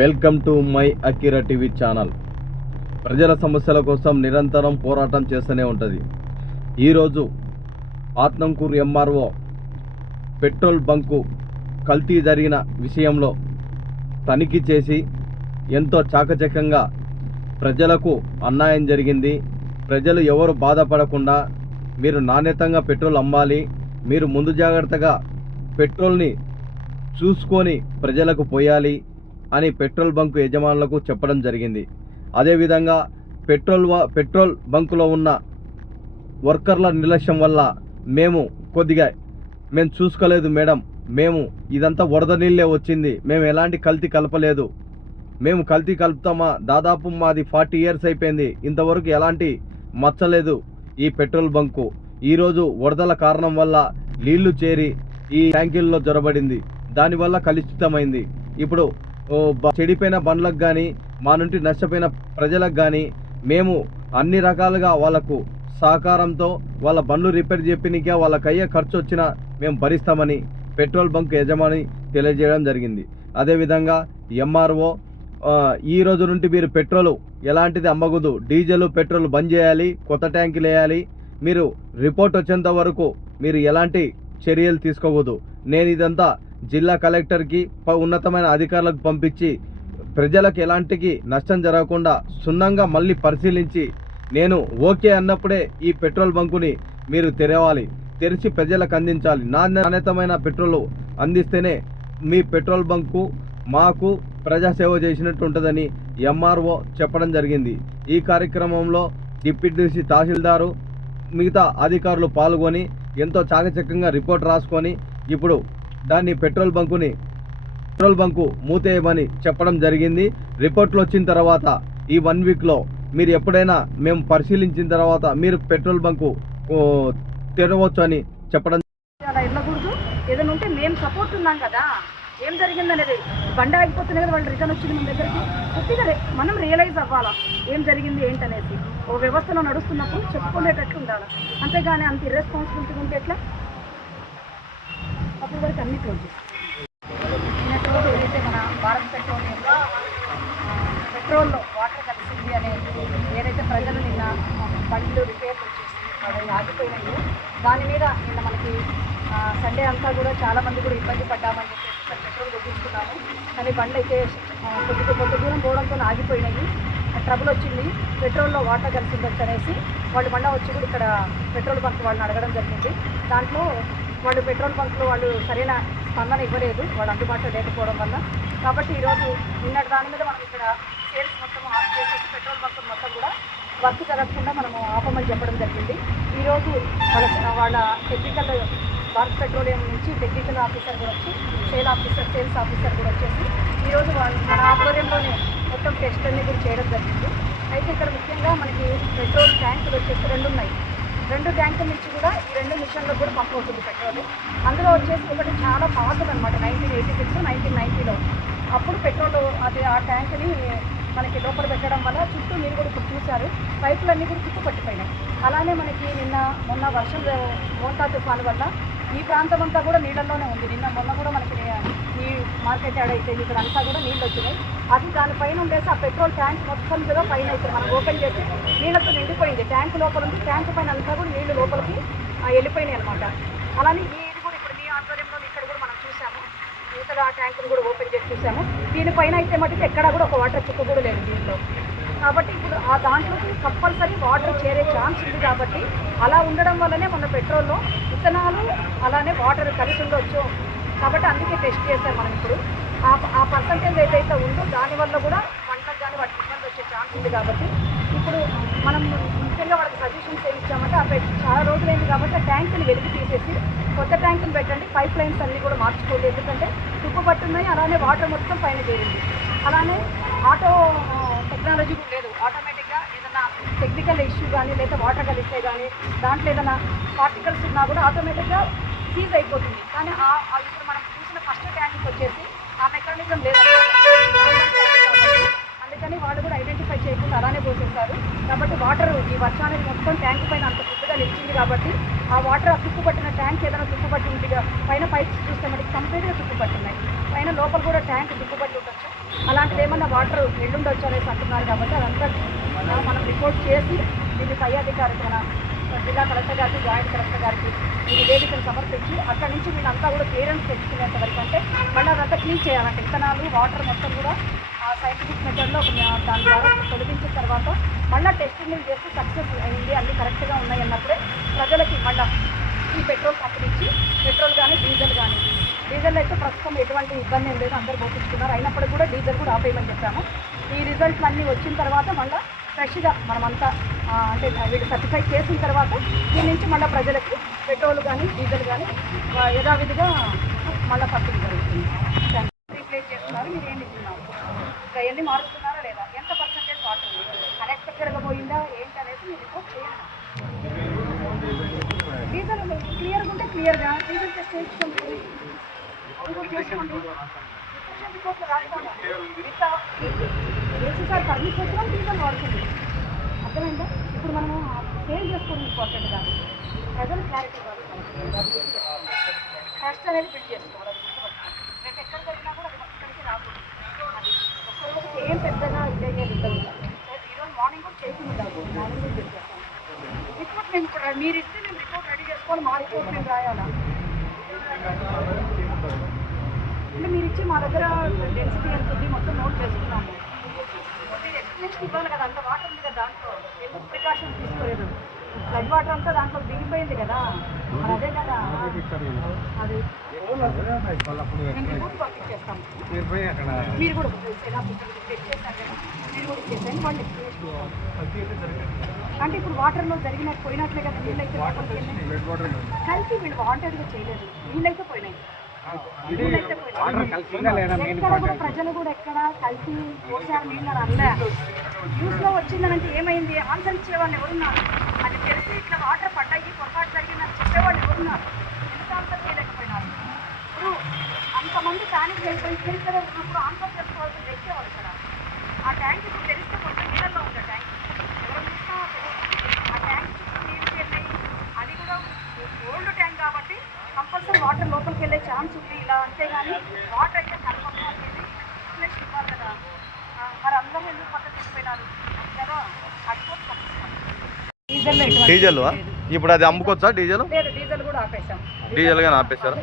Welcome to my Akira TV channel. ప్రజల సమస్యల కోసం నిరంతరం పోరాటం చేస్తూనే ఉంటుంది. ఈరోజు ఆత్నంకూరు ఎంఆర్ఓ పెట్రోల్ బంకు కల్తీ జరిగిన విషయంలో తనిఖీ చేసి ఎంతో చాకచక్యంగా ప్రజలకు అన్యాయం జరిగింది. ప్రజలు ఎవరు బాధపడకుండా మీరు నాణ్యతంగా పెట్రోల్ అమ్మాలి మీరు ముందు జాగ్రత్తగా పెట్రోల్ని చూసుకొని ప్రజలకు పోయాలి అని పెట్రోల్ బంకు యజమానులకు చెప్పడం జరిగింది. అదేవిధంగా పెట్రోల్ పెట్రోల్ బంకులో ఉన్న వర్కర్ల నిర్లక్ష్యం వల్ల మేము కొద్దిగా మేము చూసుకోలేదు మేడం మేము ఇదంతా వరద నీళ్ళే వచ్చింది మేము ఎలాంటి కల్తీ కలపలేదు. మేము కల్తీ కలుపుతామా? దాదాపు మాది ఫార్టీ ఇయర్స్ అయిపోయింది ఇంతవరకు ఎలాంటి మచ్చలేదు ఈ పెట్రోల్ బంకు. ఈరోజు వరదల కారణం వల్ల నీళ్ళు చేరి ఈ ట్యాంకీల్లో జొరబడింది దానివల్ల కలుషితమైంది. ఇప్పుడు చెడిపోయిన బండ్లకు కానీ మా నుండి నష్టపోయిన ప్రజలకు కానీ మేము అన్ని రకాలుగా వాళ్ళకు సహకారంతో వాళ్ళ బండ్లు రిపేర్ చెప్పినికే వాళ్ళకి అయ్యే ఖర్చు వచ్చినా మేము భరిస్తామని పెట్రోల్ బంక్ యజమాని తెలియజేయడం జరిగింది. అదేవిధంగా ఎంఆర్ఓ ఈ రోజు నుండి మీరు పెట్రోల్ ఎలాంటిది అమ్మకూడదు డీజిల్ పెట్రోల్ బంద్ చేయాలి కొత్త ట్యాంకులు వేయాలి మీరు రిపోర్ట్ వచ్చేంత వరకు మీరు ఎలాంటి చర్యలు తీసుకోకూడదు. నేను ఇదంతా జిల్లా కలెక్టర్కి ప- ఉన్నతమైన అధికారులకు పంపించి ప్రజలకు ఎలాంటికి నష్టం జరగకుండా సున్నంగా మళ్ళీ పరిశీలించి నేను ఓకే అన్నప్పుడే ఈ పెట్రోల్ బంకుని మీరు తెరవాలి. తెరిచి ప్రజలకు అందించాలి. నాణ్యతమైన పెట్రోల్ అందిస్తేనే మీ పెట్రోల్ బంకు మాకు ప్రజాసేవ చేసినట్టు ఉంటుందని ఎంఆర్ఓ చెప్పడం జరిగింది. ఈ కార్యక్రమంలో డిప్యూటీ తహసీల్దారు మిగతా అధికారులు పాల్గొని ఎంతో చాకచక్యంగా రిపోర్ట్ రాసుకొని ఇప్పుడు దాన్ని పెట్రోల్ బంకుని పెట్రోల్ బంకు మూతేయమని చెప్పడం జరిగింది. రిపోర్ట్లు వచ్చిన తర్వాత ఈ వన్ వీక్లో మీరు ఎప్పుడైనా మేము పరిశీలించిన తర్వాత మీరు పెట్రోల్ బంకు తెరవచ్చు అని చెప్పడం అలా ఏదైనా ఉంటే మేము సపోర్ట్ ఉన్నాం కదా. ఏం జరిగింది అనేది బండి ఆగిపోతున్నాయి కదా వాళ్ళు రిటర్న్ వచ్చింది మన దగ్గరికి. కొద్దిగా మనం రియలైజ్ అవ్వాలా ఏం జరిగింది ఏంటనేసి. ఓ వ్యవస్థలో నడుస్తున్నప్పుడు చెప్పుకునేటట్లు ఉండాలి. అంతేగాని అంత ఇర్రెస్పాన్సిబిలిటీ ఉంటే ఎట్లా? అప్పుడు వరకు అన్ని క్లోజ్ నిన్నటి ఏదైతే మన భారత్ పెట్రోలియంలో పెట్రోల్లో వాటర్ కలిసింది అనే ఏదైతే ప్రజలు నిన్న బండ్లు రిపేర్లు వచ్చేసి అవి దాని మీద నిన్న మనకి సండే అంతా కూడా చాలామంది కూడా ఇబ్బంది పడ్డామని చెప్పేసి పెట్రోల్ కొట్టించుకున్నాము. కానీ బండ్లు అయితే కొద్ది కొద్ది దూరం పోవడంతో ఆగిపోయినాయి. ట్రబుల్ వచ్చింది. పెట్రోల్లో వాటర్ కలిసిందని అనేసి వాళ్ళు మళ్ళీ వచ్చి కూడా ఇక్కడ పెట్రోల్ బంక్ వాళ్ళని అడగడం జరిగింది. దాంట్లో వాళ్ళు పెట్రోల్ బంక్లు వాళ్ళు సరైన స్పందన ఇవ్వలేదు. వాళ్ళు అందుబాటులో లేకపోవడం వల్ల. కాబట్టి ఈరోజు నిన్నటి దాని మీద మనం ఇక్కడ సేల్స్ మొత్తం ఆఫ్ చేసేసి పెట్రోల్ బంక్ మొత్తం కూడా వర్క్ జరగకుండా మనము ఆపమని చెప్పడం జరిగింది. ఈరోజు వాళ్ళ వాళ్ళ టెక్నికల్ భారత్ పెట్రోలియం నుంచి టెక్నికల్ ఆఫీసర్ కూడా వచ్చి సేల్ ఆఫీసర్ సేల్స్ ఆఫీసర్ కూడా వచ్చేసి ఈరోజు వాళ్ళు మన ఆధ్వర్యంలోనే మొత్తం టెస్ట్ అన్ని కూడా చేయడం జరిగింది. అయితే ఇక్కడ ముఖ్యంగా మనకి పెట్రోల్ ట్యాంకులు వచ్చేసి రెండు ఉన్నాయి. రెండు ట్యాంకుల నుంచి కూడా ఈ రెండు మిషన్లకు కూడా పంప్ అవుతుంది పెట్రోల్ అందులో వచ్చేసి ఒకటి చాలా పాతది అనమాట నైన్టీన్ ఎయిటీ సిక్స్ నైన్టీన్ నైన్టీలో అప్పుడు పెట్రోల్ అది ఆ ట్యాంక్ని మనకి లోపల పెట్టడం వల్ల చుట్టూ మీరు కూడా ఇప్పుడు చూశారు. పైపులన్నీ కూడా చుట్టూ పట్టిపోయినాయి. అలానే మనకి నిన్న మొన్న వర్షం మోంతా తుఫాను వల్ల ఈ ప్రాంతం అంతా కూడా నీళ్ళల్లోనే ఉంది. నిన్న మొన్న కూడా మనకి మార్కెట్ యాడ్ అయితే ఇక్కడ అంతా కూడా నీళ్ళు వచ్చినాయి. అది దానిపైన ఉండేసి ఆ పెట్రోల్ ట్యాంక్ మొత్తం కూడా పైన అయితే మనం ఓపెన్ చేసి నీళ్ళతో నిండిపోయింది. ట్యాంక్ లోపల ఉంది. ట్యాంక్ పైన అంతా కూడా నీళ్ళు లోపలికి వెళ్ళిపోయినాయి అనమాట అలానే ఈ ఇది కూడా ఇప్పుడు మీ ఆధ్వర్యంలో ఇక్కడ కూడా మనం చూసాము. ఇక్కడ ఆ ట్యాంకును కూడా ఓపెన్ చేసి చూసాము. దీనిపైన అయితే మటుకు ఎక్కడా కూడా ఒక వాటర్ చుక్క కూడా లేదు దీంట్లో. కాబట్టి ఇప్పుడు ఆ దాంట్లో కంపల్సరీ వాటర్ చేరే ఛాన్స్ ఉంది కాబట్టి అలా ఉండడం వల్లనే మన పెట్రోల్లో ఇథనాలు అలానే వాటర్ కలిసి ఉండొచ్చు. కాబట్టి అందుకే టెస్ట్ చేశాం మనం ఇప్పుడు. ఆ ఆ పర్సంటేజ్ ఏదైతే ఉందో దానివల్ల కూడా వంటకు కానీ వాటికి ఇబ్బంది వచ్చే ఛాన్స్ ఉంది కాబట్టి ఇప్పుడు మనం ముఖ్యంగా వాళ్ళకి సజెషన్స్ ఏమి ఇచ్చామంటే ఆ చాలా రోజులైంది కాబట్టి ఆ ట్యాంకుని వెలికి తీసేసి కొత్త ట్యాంకుని పెట్టండి. పైప్ లైన్స్ అన్నీ కూడా మార్చుకోండి. ఎందుకంటే తుప్పు పట్టున్నాయి అలానే వాటర్ మొత్తం పైన చేయండి అలానే ఆటో టెక్నాలజీ కూడా లేదు. ఆటోమేటిక్గా ఏదైనా టెక్నికల్ ఇష్యూ కానీ లేదా వాటర్ కలిస్తే కానీ దాంట్లో ఏదైనా పార్టికల్స్ ఉన్నా కూడా ఆటోమేటిక్గా సీజ్ అయిపోతుంది. కానీ ఆ ఇప్పుడు ఫస్ట్ ట్యాంక్ వచ్చేసి ఆ మెకానిజం లేదు. అందుకని వాళ్ళు కూడా ఐడెంటిఫై చేయకుండా అలానే పోసేస్తారు కాబట్టి వాటర్ ఈ వర్షానికి మొత్తం ట్యాంక్ పైన అంత ఫుడ్గా నిలిచింది కాబట్టి ఆ వాటర్ ఆ తుప్పు పట్టిన ట్యాంక్ ఏదైనా తుప్పు పట్టి పైన పైప్స్ చూస్తే మనకి కంప్లీట్గా తుప్పు పట్టున్నాయి పైన లోపల కూడా ట్యాంక్ తుప్పు పట్టి ఉండొచ్చు. అలాంటిది ఏమన్నా వాటర్ ఎల్లుండొచ్చు అనేసి అంటున్నారు కాబట్టి అదంతా మనం రిపోర్ట్ చేసి దీన్ని పై అధికారికి మన జిల్లా కలెక్టర్ గారికి జాయింట్ కలెక్టర్ గారికి ఈ నివేదికను సమర్పించి అక్కడ నుంచి వీళ్ళంతా కూడా క్లియరెన్స్ తెచ్చుకునేంత వరకు అంటే మళ్ళీ అదంతా క్లీన్ చేయాలంటే విత్తనాలు వాటర్ మొత్తం కూడా ఆ సైంటిఫిక్ మెథడ్లో ఒక దాని ద్వారా తొలగించిన తర్వాత మళ్ళీ టెస్టింగ్ చేస్తే సక్సెస్ అయింది అన్ని కరెక్ట్గా ఉన్నాయి అన్నప్పుడే ప్రజలకి మళ్ళీ ఈ పెట్రోల్ పంపించి పెట్రోల్ కానీ డీజిల్ కానీ డీజిల్ అయితే ప్రస్తుతం ఎటువంటి ఇబ్బంది ఏం లేదు అందరూ పోపించుకున్నారు అయినప్పటికీ కూడా డీజిల్ కూడా ఆపేయమని చెప్పాము. ఈ రిజల్ట్స్ అన్నీ వచ్చిన తర్వాత మళ్ళీ ఫ్రెష్గా మనమంతా అంటే వీటి సర్టిఫై చేసిన తర్వాత దీని నుంచి మళ్ళీ ప్రజలకి పెట్రోల్ కానీ డీజిల్ కానీ యథావిధిగా మళ్ళీ పంపిణీ జరుగుతుంది. రీప్లేస్ చేస్తున్నారు మీరు ఏం ఇస్తున్నారు ఇంకా ఎన్ని మారుస్తున్నారా లేదా? ఎంత పర్సంటేజ్ వాటర్ అన్ఎక్స్పెక్టెడ్గా పోయిందా ఏంటి అనేది మీరు రిపోర్ట్ చేయాలి? డీజిల్ క్లియర్గా ఉంటే క్లియర్గా డీజిల్ టెస్ట్ చేసుకుంటుంది చేసుకోండి రాస్తాను విత్ సార్ పర్మిషన్ వచ్చినా డీజిల్ వాడుతుంది అర్థమైందా? ఇప్పుడు మనము చేంజ్ చేసుకోవడం ఇంపార్టెంట్ కాదు. ప్రజలు క్లారిటీ కాదు ట్రస్ట్ అనేది బిల్డ్ చేసుకోవాలి. రేపు ఎక్కడ జరిగినా కూడా అది ఇక్కడికి రాకూడదు. అది ఒక్కరోజు ఏం పెద్దగా ఇదయ్యేది ఉండదు. రేపు ఈరోజు మార్నింగ్ కూడా చేసి ఉండాలి. మార్నింగ్ కూడా చెప్పేస్తాను రిపోర్ట్ మేము ఇప్పుడు మీరు ఇస్తే మేము రిపోర్ట్ రెడీ చేసుకోవాలి. మా రిపోర్ట్ మేము రాయాలా? అంటే మీరు ఇచ్చి మా దగ్గర డెన్సిటీ ఎంత ఉంది మొత్తం నోట్ చేసుకున్నాము. ఎక్స్ప్లెనేషన్ ఇవ్వాలి కదా అంత వాటర్ ఉంది కదా దాంట్లో. ఎందుకు ప్రికాషన్ తీసుకోలేదు? ఫ్లడ్ వాటర్ అంతా దాంట్లో దిగిపోయింది కదా. మరి అదే కదా. అది. మీరు కూడా. అంటే ఇప్పుడు వాటర్లో జరిగిన పోయినట్లే కదా నీళ్ళైతే. కలిసి వీళ్ళు వాంటెడ్గా చేయలేదు. నీళ్ళైతే పోయినాయి. ప్రజలు కూడా ఎక్కడ కలిసి పోసారు నీళ్ళు అని అనలే. న్యూస్లో వచ్చిందనంటే ఏమైంది? ఆన్సర్ ఇచ్చేవాళ్ళు ఎవరున్నారు? అది తెలిసి ఇట్లా వాటర్ పడ్డాయి పొరపాటు జరిగిందని చెప్పేవాళ్ళు ఎవరున్నారు? ఎందుకు ఆన్సర్ చేయలేకపోయినారు? ఇప్పుడు అంతమంది ప్యానిక్ అయిపోయి తెలిసే ఉన్నప్పుడు ఆన్సర్ చేసుకోవాల్సిన వ్యక్తి ఎవరు ఇక్కడ? ఆ ట్యాంక్ ఇప్పుడు తెలిస్తే కొంచెం నీళ్ళల్లో ఉంది ఆ ట్యాంక్ ఎవరు చూసినా. ఆ ట్యాంక్ చుట్టూ నీళ్ళు వెళ్ళాయి అది కూడా ఓల్డ్ కంపల్సరీ వాటర్ లోపలికి వెళ్ళే ఛాన్స్ ఉంది ఇలా అంతేగాని వాటర్ అయితే కన్ఫర్మ్ అనేది ఇవ్వాలి కదా. ఆ, మరి అందరూ ఎందుకు పక్కన తీసుకుపోయినారు కదా డీజిల్. ఇప్పుడు అది అమ్ముకోవచ్చా డీజిల్? లేదు డీజిల్ కూడా ఆపేసాం డీజిల్ గాని ఆపేశారా?